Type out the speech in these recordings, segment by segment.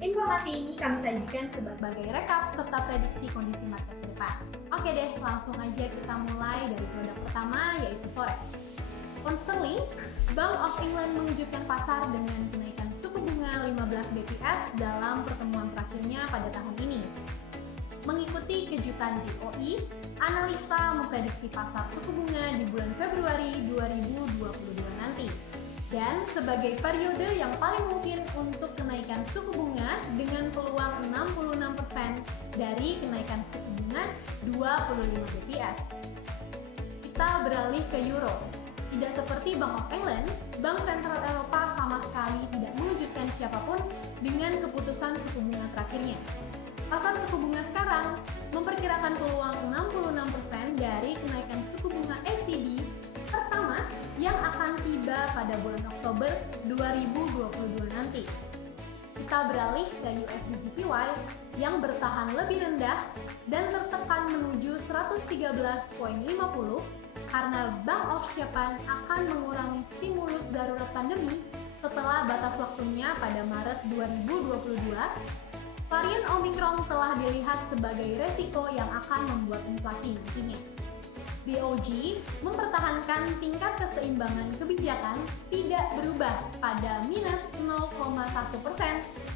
Informasi ini kami sajikan sebagai rekap serta prediksi kondisi market ke depan. Oke deh, langsung aja kita mulai dari produk pertama yaitu Forex. Pound sterling, Bank of England mengejutkan pasar dengan kenaikan suku bunga 15 bps dalam pertemuan terakhirnya pada tahun ini. Mengikuti kejutan BOE, analisa memprediksi pasar suku bunga di bulan Februari 2022 nanti. Dan sebagai periode yang paling mungkin untuk kenaikan suku bunga dengan peluang 66% dari kenaikan suku bunga 25 bps. Kita beralih ke Euro. Tidak seperti Bank of England, Bank Sentral Eropa sama sekali tidak mengejutkan siapapun dengan keputusan suku bunga terakhirnya. Pasar suku bunga sekarang memperkirakan peluang 66% dari kenaikan suku bunga ECB pertama yang akan tiba pada bulan Oktober 2022 nanti. Kita beralih ke USD JPY yang bertahan lebih rendah dan tertekan menuju 113.50 karena Bank of Japan akan mengurangi stimulus darurat pandemi setelah batas waktunya pada Maret 2022. Varian Omicron telah dilihat sebagai resiko yang akan membuat inflasi nantinya. BOJ mempertahankan tingkat keseimbangan kebijakan tidak berubah pada minus 0,1%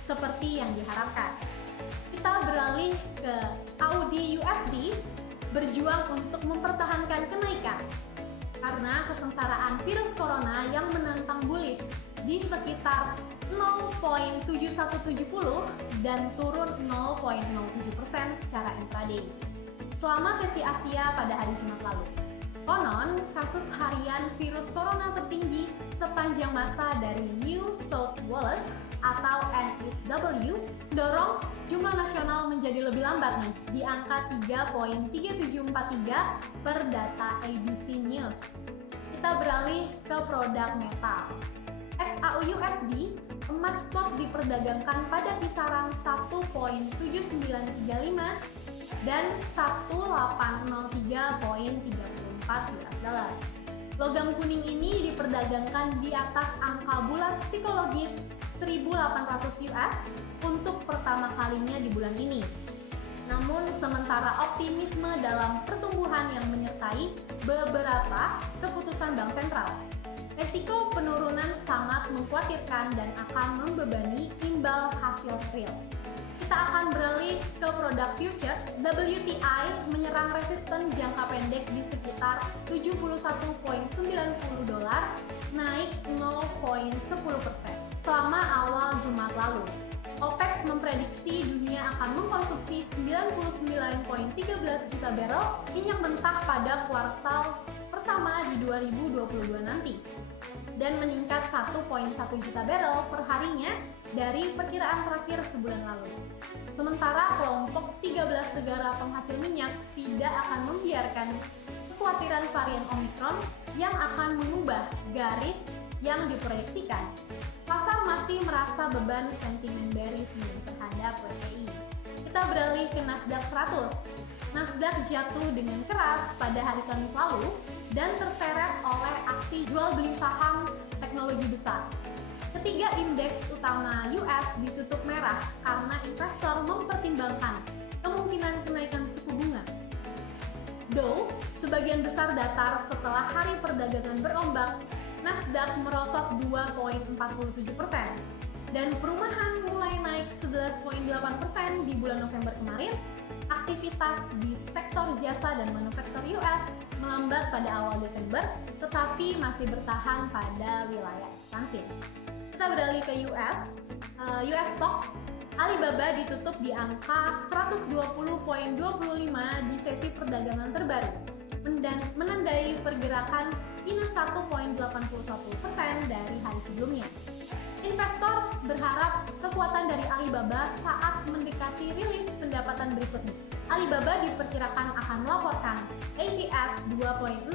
seperti yang diharapkan. Kita beralih ke AUD USD berjuang untuk mempertahankan kenaikan karena kesengsaraan virus corona yang menantang bullish di sekitar 0.7170 dan turun 0.07% secara intraday. Selama sesi Asia pada hari Jumat lalu. Konon, kasus harian virus corona tertinggi sepanjang masa dari New South Wales atau NSW dorong jumlah nasional menjadi lebih lambat nih di angka 3.3743 per data ABC News. Kita beralih ke produk metals. XAU-USD, emas spot diperdagangkan pada kisaran 1.7935 dan 1803.34 US dollar. Logam kuning ini diperdagangkan di atas angka bulat psikologis 1.800 US untuk pertama kalinya di bulan ini. Namun sementara optimisme dalam pertumbuhan yang menyertai beberapa keputusan bank sentral, resiko penurunan sangat mengkhawatirkan dan akan membebani imbal hasil real. Kita akan beralih ke produk futures. WTI menyerang resisten jangka pendek di sekitar 71.90 dolar, naik 0.10% selama awal Jumat lalu. OPEC memprediksi dunia akan mengkonsumsi 99.13 juta barel minyak mentah pada kuartal pertama di 2022 nanti dan meningkat 1.1 juta barel per harinya dari perkiraan terakhir sebulan lalu. Sementara kelompok 13 negara penghasil minyak tidak akan membiarkan kekhawatiran varian Omicron yang akan mengubah garis yang diproyeksikan. Pasar masih merasa beban sentimen bearish terhadap WTI. Kita beralih ke Nasdaq 100. Nasdaq jatuh dengan keras pada hari Kamis lalu dan terseret oleh aksi jual beli saham teknologi besar. Ketiga indeks utama US ditutup merah karena investor mempertimbangkan kemungkinan kenaikan suku bunga. Dow sebagian besar datar setelah hari perdagangan berombak, Nasdaq merosot 2.47% dan perumahan mulai naik 11.8% di bulan November kemarin. Aktivitas di sektor jasa dan manufaktur US melambat pada awal Desember tetapi masih bertahan pada wilayah ekspansif. Kita beralih ke US stock. Alibaba ditutup di angka 120.25 di sesi perdagangan terbaru, menandai pergerakan minus 1.81% dari hari sebelumnya. Investor berharap kekuatan dari Alibaba saat mendekati rilis pendapatan berikutnya. Alibaba diperkirakan akan melaporkan EPS 2.60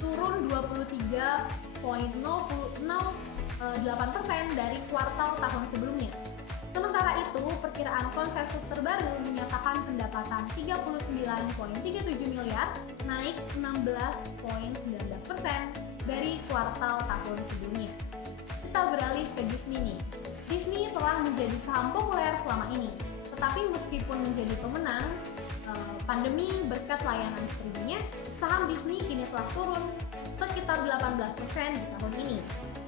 turun 23.08% dari kuartal tahun sebelumnya. Sementara itu, perkiraan konsensus terbaru menyatakan pendapatan 39.37 miliar, naik 16.19% dari kuartal tahun sebelumnya. Kita beralih ke Disney nih. Disney telah menjadi saham populer selama ini. Tetapi meskipun menjadi pemenang pandemi berkat layanan streamingnya, saham Disney kini telah turun sekitar 18% di tahun ini.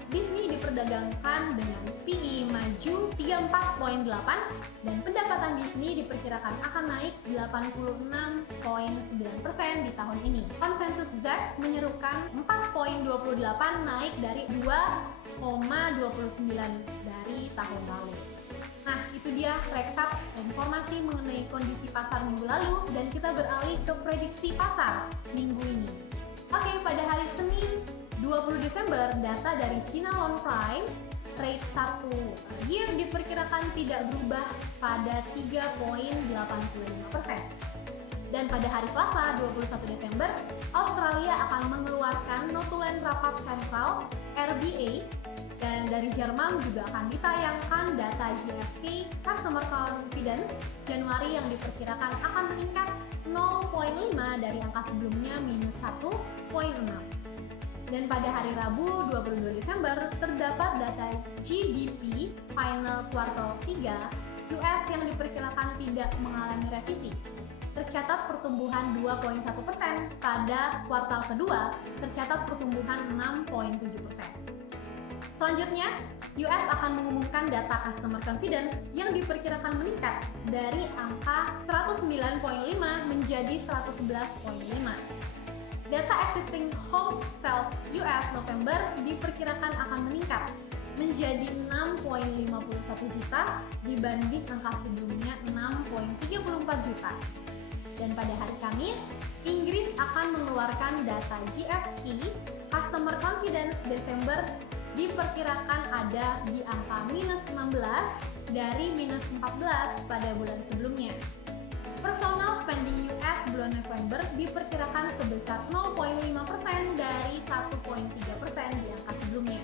Disney diperdagangkan dengan PE maju 34,8 dan pendapatan Disney diperkirakan akan naik 86,9% di tahun ini. Konsensus Z menyerukan 4,28 naik dari 2,29 dari tahun lalu. Nah, itu dia rekap informasi mengenai kondisi pasar minggu lalu dan kita beralih ke prediksi pasar minggu ini. Oke, pada hari Senin 20 Desember, data dari China Loan Prime rate 1 year diperkirakan tidak berubah pada 3,85%. Dan pada hari Selasa 21 Desember, Australia akan mengeluarkan notulen rapat sentral RBA, dan dari Jerman juga akan ditayangkan data GfK Customer Confidence Januari yang diperkirakan akan meningkat 0,5 dari angka sebelumnya minus 1,6. Dan pada hari Rabu 22 Desember terdapat data GDP final kuartal 3 US yang diperkirakan tidak mengalami revisi. Tercatat pertumbuhan 2,1%, pada kuartal kedua tercatat pertumbuhan 6,7%. Selanjutnya, US akan mengumumkan data customer confidence yang diperkirakan meningkat dari angka 109,5 menjadi 111,5. Data existing home sales US November diperkirakan akan meningkat menjadi 6,51 juta dibanding angka sebelumnya 6,34 juta. Dan pada hari Kamis, Inggris akan mengeluarkan data GfK Customer Confidence Desember diperkirakan ada di angka minus 16 dari minus 14 pada bulan sebelumnya. Personal spending US bulan November diperkirakan sebesar 0,5% dari 1,3% di angka sebelumnya.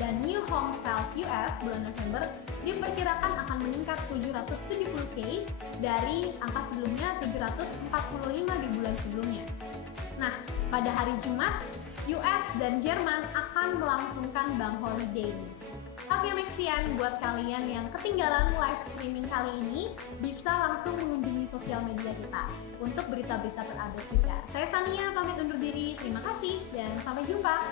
Dan new home sales US bulan November diperkirakan akan meningkat 770K dari angka sebelumnya 745 di bulan sebelumnya. Nah, pada hari Jumat, US dan Jerman akan melangsungkan bank holiday. Oke, Maxian, buat kalian yang ketinggalan live streaming kali ini, bisa langsung mengunjungi sosial media kita untuk berita-berita terupdate juga. Saya Sania, pamit undur diri. Terima kasih dan sampai jumpa.